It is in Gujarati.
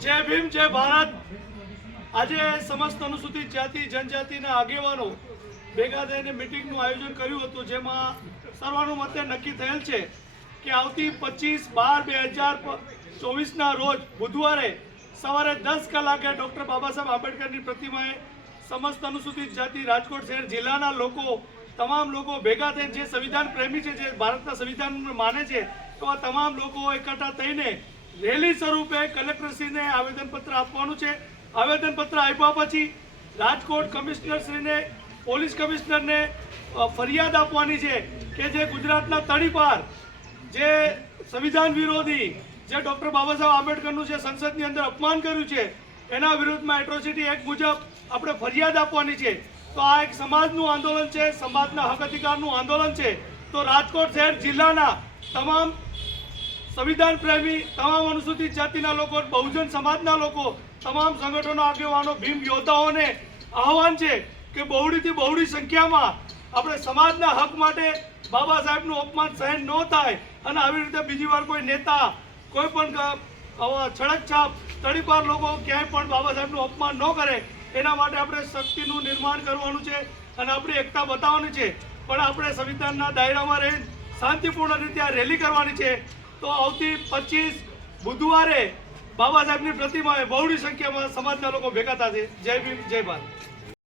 જય ભીમ, જય ભારત. આજે સમસ્ત અનુસૂચિત જાતિ, જનજાતિના આગેવાનો ભેગા થઈને મિટિંગનું આયોજન કર્યું હતું, જેમાં સર્વાનુમતે નક્કી થયેલ છે કે આવતી પચીસ બાર બે હજાર ચોવીસના રોજ બુધવારે સવારે દસ કલાકે ડૉક્ટર બાબા સાહેબ આંબેડકરની પ્રતિમાએ સમસ્ત અનુસૂચિત જાતિ રાજકોટ શહેર જિલ્લાના લોકો, તમામ લોકો ભેગા થઈને જે સંવિધાન પ્રેમી છે, જે ભારતના સંવિધાન માને છે, તો આ તમામ લોકો એકઠા થઈને રેલી સ્વરૂપે કલેક્ટરશ્રીને આવેદનપત્ર આપવાનું છે. આવેદનપત્ર આપ્યા પછી રાજકોટ કમિશનરશ્રીને, પોલીસ કમિશનરને ફરિયાદ આપવાની છે કે જે ગુજરાતના તળીપાર જે સંવિધાન વિરોધી જે ડૉક્ટર બાબા સાહેબ આંબેડકરનું જે સંસદની અંદર અપમાન કર્યું છે, એના વિરુદ્ધમાં એટ્રોસિટી એક્ટ મુજબ આપણે ફરિયાદ આપવાની છે. તો આ એક સમાજનું આંદોલન છે, સમાજના હક અધિકારનું આંદોલન છે. તો રાજકોટ શહેર જિલ્લાના તમામ સંવિધાન પ્રેમી તમામ અનુસૂચિત જાતિના લોકો, બહુજન સમાજના લોકો, તમામ સંગઠનો, આગેવાનો, ભીમ યોદ્ધાઓને આહવાન છે કે બહુડીથી બહુડી સંખ્યામાં આપણે સમાજના હક માટે બાબા સાહેબનું અપમાન સહન ન થાય અને આવી રીતે બીજી વાર કોઈ નેતા, કોઈ પણ છળકછાપ તડીપાર લોકો ક્યાંય પણ બાબા સાહેબનું અપમાન ન કરે, એના માટે આપણે શક્તિનું નિર્માણ કરવાનું છે અને આપણી એકતા બતાવવાની છે. પણ આપણે સંવિધાનના દાયરામાં રહી શાંતિપૂર્ણ રીતે આ રેલી કરવાની છે. તો આવતી પચીસ બુધવારે બાબા સાહેબની પ્રતિમાએ બહોળી સંખ્યામાં સમાજના લોકો ભેગા થશે જય ભીમ, જય ભારત.